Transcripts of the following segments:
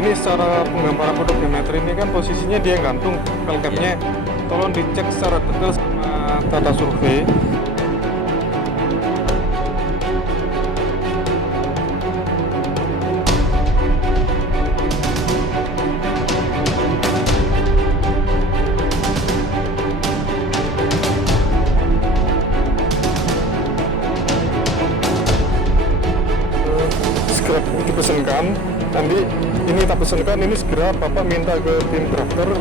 Ini secara penggambaran produk geometri ini kan posisinya dia gantung pelkapnya. Tolong dicek secara detail sama tata survei. Segera dipesankan. Nanti ini tak pesankan, ini segera Bapak minta ke tim drafter.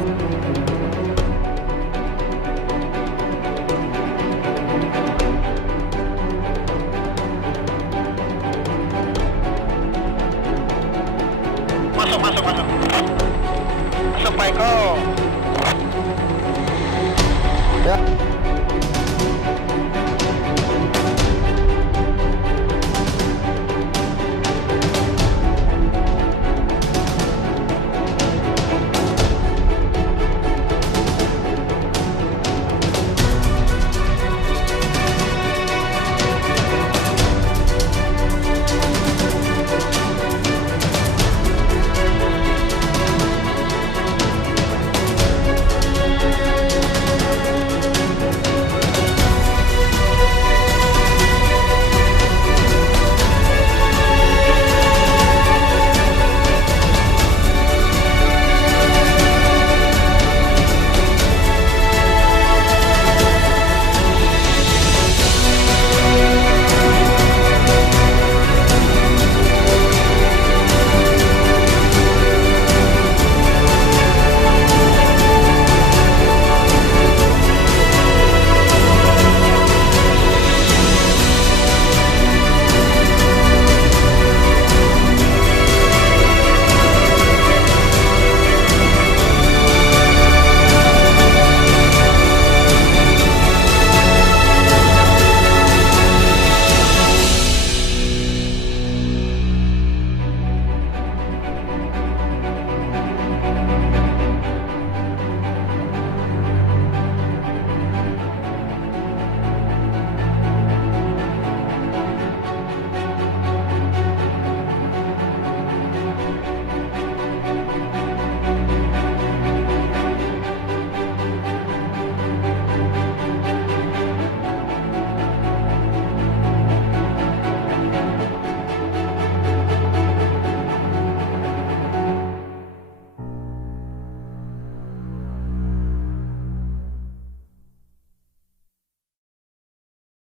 Masuk. Masuk Pak Eko. Ya.